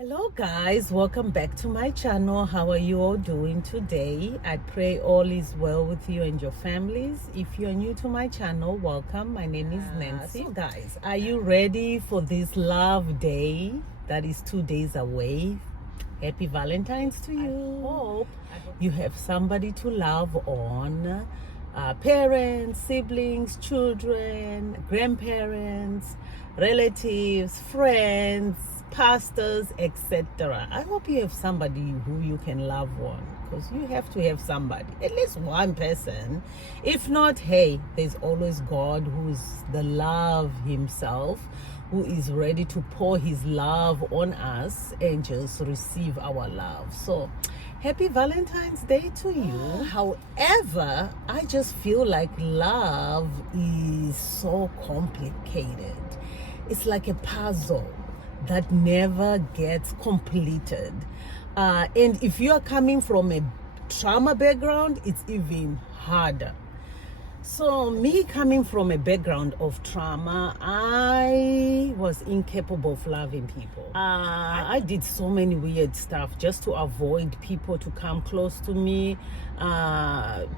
Hello guys, welcome back to my channel. How are you all doing today? I pray all is well with you and your families. If you're new to my channel, welcome. My name is Nancy. So guys, are you ready for this love day that is 2 days away? Happy Valentine's to you. I hope you have somebody to love on. Parents, siblings, children, grandparents, relatives, friends, pastors, etc. I hope you have somebody who you can love on, because you have to have somebody, at least one person. If not, hey, there's always God, who is the love himself, who is ready to pour his love on us and just receive our love. So happy Valentine's Day to you. However, I just feel like love is so complicated. It's like a puzzle that never gets completed. And if you are coming from a trauma background, it's even harder. So me coming from a background of trauma, I was incapable of loving people. I did so many weird stuff just to avoid people to come close to me.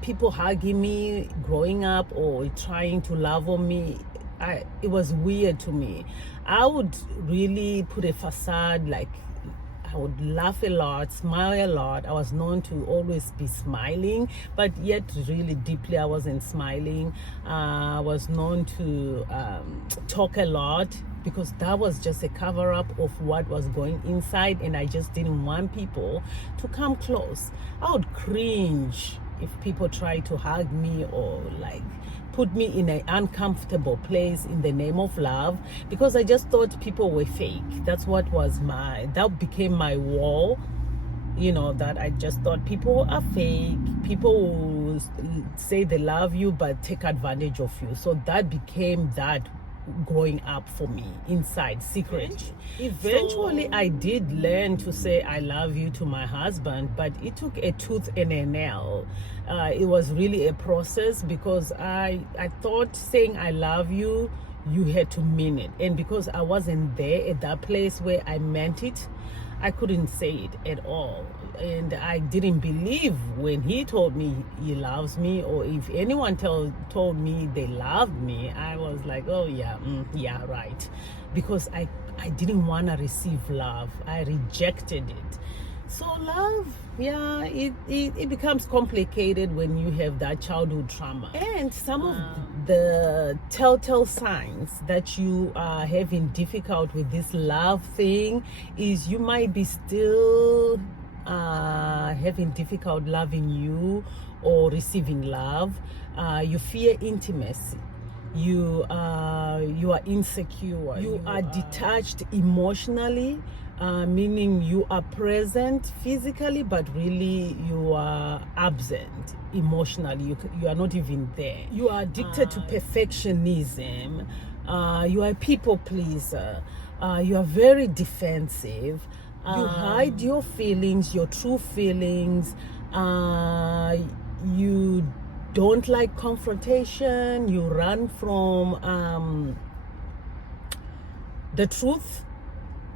People hugging me growing up or trying to love on me. It was weird to me. I would really put a facade, like I would laugh a lot, smile a lot. I was known to always be smiling, but yet really deeply I wasn't smiling. I was known to talk a lot, because that was just a cover-up of what was going inside, and I just didn't want people to come close. I would cringe if people try to hug me or like put me in an uncomfortable place in the name of love, because I just thought people were fake. That's what was that became my wall, that I just thought people are fake. People will say they love you but take advantage of you. So that became that growing up for me inside secretly. Eventually I did learn to say I love you to my husband, but it took a tooth and a nail. It was really a process, because I thought saying I love you, you had to mean it, and because I wasn't there at that place where I meant it, I couldn't say it at all. And I didn't believe when he told me he loves me, or if anyone told me they loved me. I was like, oh yeah, yeah, right. Because I didn't want to receive love. I rejected it. So love, yeah, it becomes complicated when you have that childhood trauma. And some of the telltale signs that you are having difficult with this love thing is you might be still having difficult loving you or receiving love. You fear intimacy. You are insecure. You are detached emotionally, meaning you are present physically, but really you are absent emotionally. You are not even there. You are addicted to perfectionism. You are a people pleaser. You are very defensive. You hide your feelings, your true feelings. You don't like confrontation. You run from the truth.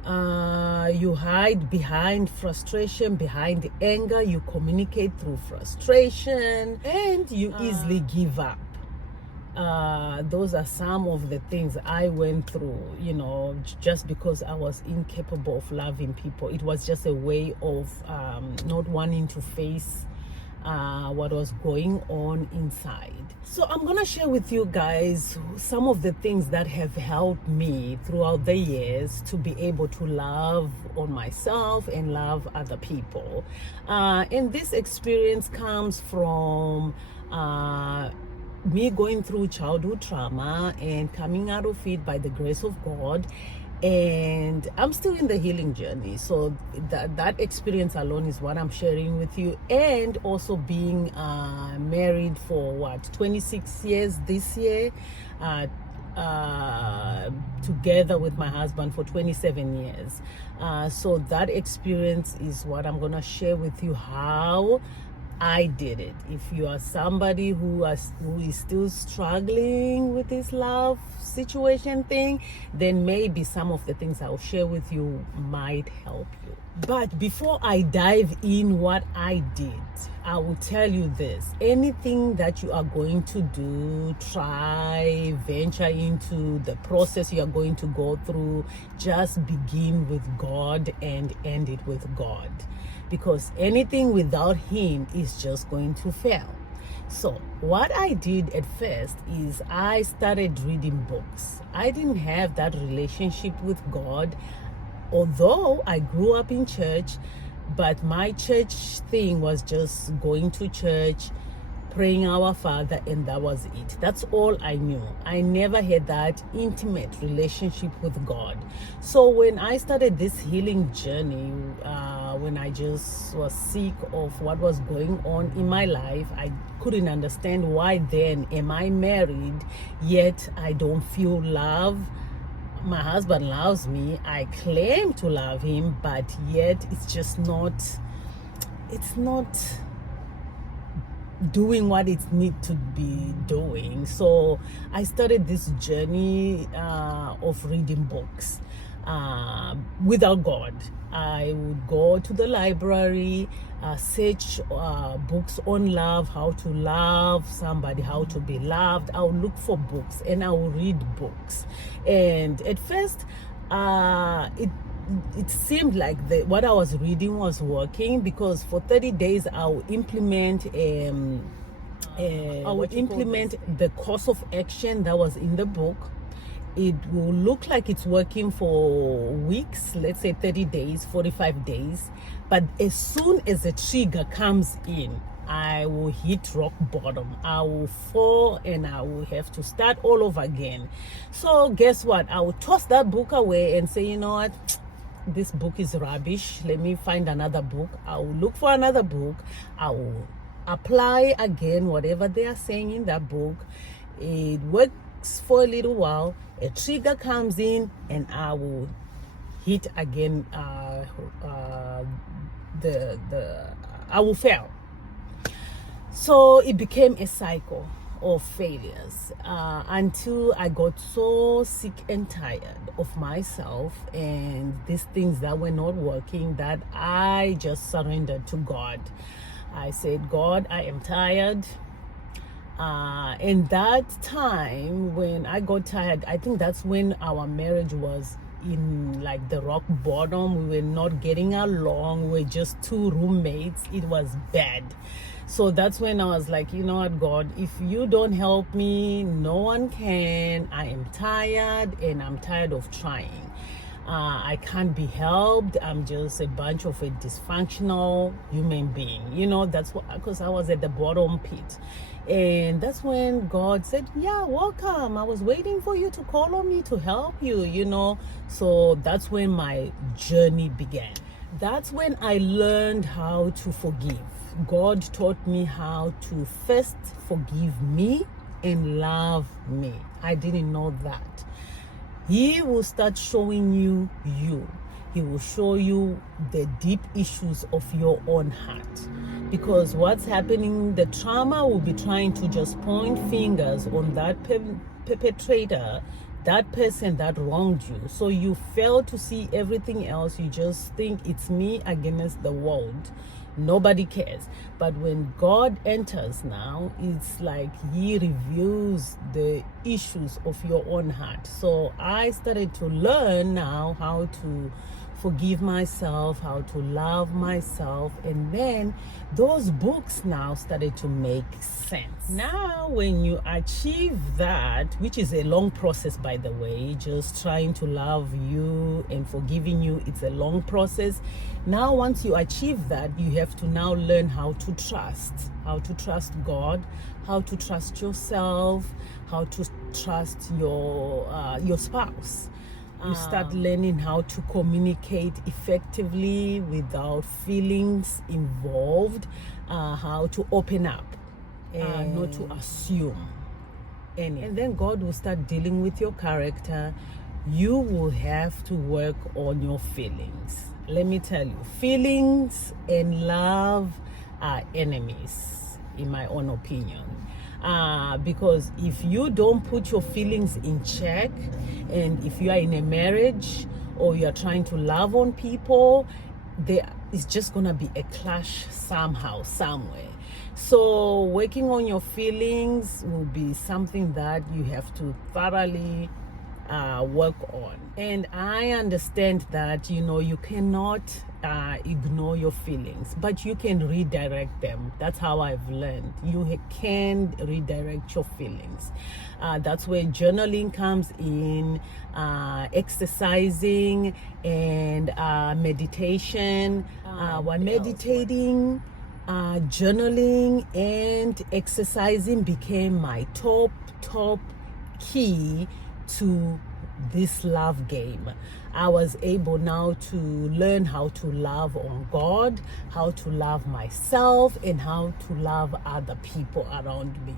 You hide behind frustration, behind anger. You communicate through frustration, and you easily give up. Those are some of the things I went through, just because I was incapable of loving people. It was just a way of not wanting to face what was going on inside. So I'm gonna share with you guys some of the things that have helped me throughout the years to be able to love on myself and love other people. And this experience comes from me going through childhood trauma and coming out of it by the grace of God. And I'm still in the healing journey, so that experience alone is what I'm sharing with you. And also being married for 26 years this year, together with my husband for 27 years. So that experience is what I'm gonna share with you, how I did it. If you are somebody who is still struggling with this love situation thing, then maybe some of the things I'll share with you might help you. But before I dive in what I did, I will tell you this: anything that you are going to do, try, venture into the process you are going to go through, just begin with God and end it with God, because anything without Him is just going to fail. So what I did at first is I started reading books. I didn't have that relationship with God, although I grew up in church, but my church thing was just going to church, praying our Father, and that was it. That's all I knew. I never had that intimate relationship with God. So when I started this healing journey, when I just was sick of what was going on in my life, I couldn't understand why then am I married, yet I don't feel love. My husband loves me, I claim to love him, but yet it's not doing what it needs to be doing. So I started this journey of reading books without God. I would go to the library, search books on love, how to love somebody, how to be loved. I would look for books and I would read books. And at first, it seemed like what I was reading was working, because for 30 days I would implement the course of action that was in the book. It will look like it's working for weeks, let's say 30 days, 45 days. But as soon as a trigger comes in, I will hit rock bottom. I will fall and I will have to start all over again. So guess what? I will toss that book away and say, you know what? This book is rubbish. Let me find another book. I will look for another book. I will apply again whatever they are saying in that book. It works for a little while. A trigger comes in and I will hit again. I will fail. So it became a cycle of failures until I got so sick and tired of myself and these things that were not working that I just surrendered to God. I said, God, I am tired. And that time when I got tired, I think that's when our marriage was in like the rock bottom. We were not getting along. We were just two roommates. It was bad. So that's when I was like, you know what, God, if you don't help me, no one can. I am tired and I'm tired of trying. I can't be helped. I'm just a bunch of a dysfunctional human being. You know, that's what, because I was at the bottom pit. And that's when God said, yeah, welcome. I was waiting for you to call on me to help you, you know. So that's when my journey began. That's when I learned how to forgive. God taught me how to first forgive me and love me. I didn't know that. He will start showing you you. He will show you the deep issues of your own heart. Because what's happening, the trauma will be trying to just point fingers on that perpetrator, that person that wronged you. So you fail to see everything else. You just think it's me against the world. Nobody cares. But when God enters now, it's like He reveals the issues of your own heart. So I started to learn now how to forgive myself, how to love myself, and then those books now started to make sense. Now when you achieve that, which is a long process by the way, just trying to love you and forgiving you, it's a long process. Now once you achieve that, you have to now learn how to trust God, how to trust yourself, how to trust your spouse. You start learning how to communicate effectively without feelings involved, how to open up and not to assume anything. And then God will start dealing with your character. You will have to work on your feelings. Let me tell you, feelings and love are enemies, in my own opinion. Because if you don't put your feelings in check, and if you are in a marriage or you are trying to love on people, there is just gonna be a clash somehow, somewhere. So working on your feelings will be something that you have to thoroughly work on. And I understand that, you know, you cannot ignore your feelings, but you can redirect them. That's how I've learned. You can redirect your feelings. That's where journaling comes in, exercising, and meditation. While meditating, journaling and exercising became my top key to this love game. I was able now to learn how to love on God, how to love myself, and how to love other people around me.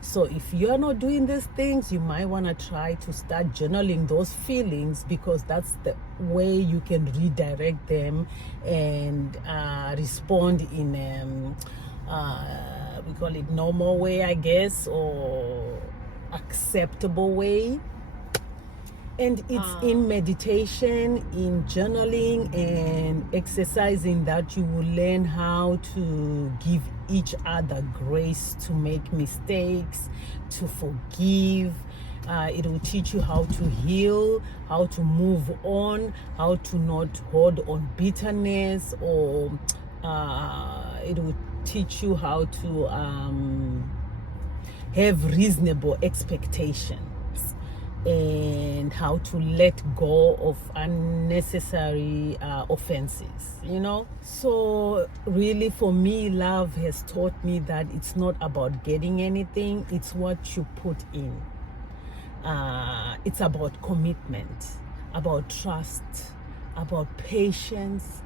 So if you're not doing these things, you might want to try to start journaling those feelings, because that's the way you can redirect them and respond in we call it normal way, I guess, or acceptable way. And it's in meditation, in journaling and exercising that you will learn how to give each other grace to make mistakes, to forgive. It will teach you how to heal, how to move on, how to not hold on bitterness, or it will teach you how to have reasonable expectations, and how to let go of unnecessary offenses, you know. So really, for me, love has taught me that it's not about getting anything, it's what you put in. It's about commitment, about trust, about patience,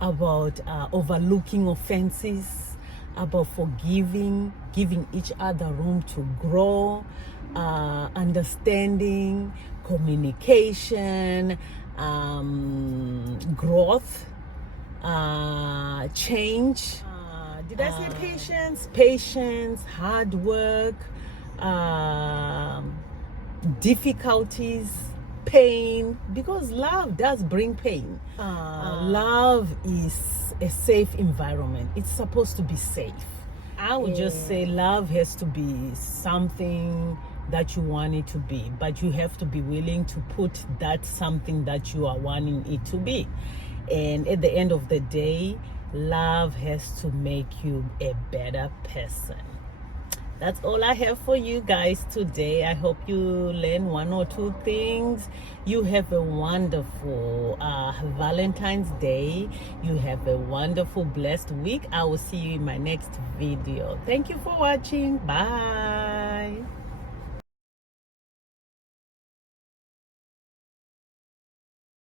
about overlooking offenses, about forgiving, giving each other room to grow, understanding, communication, growth, change. Did I say patience? Patience, hard work, difficulties, pain, because love does bring pain. Love is a safe environment. It's supposed to be safe. I would just say love has to be something that you want it to be, but you have to be willing to put that something that you are wanting it to be. And at the end of the day, love has to make you a better person. That's all I have for you guys today. I hope you learn one or two things. You have a wonderful Valentine's Day. You have a wonderful, blessed week. I will see you in my next video. Thank you for watching. Bye.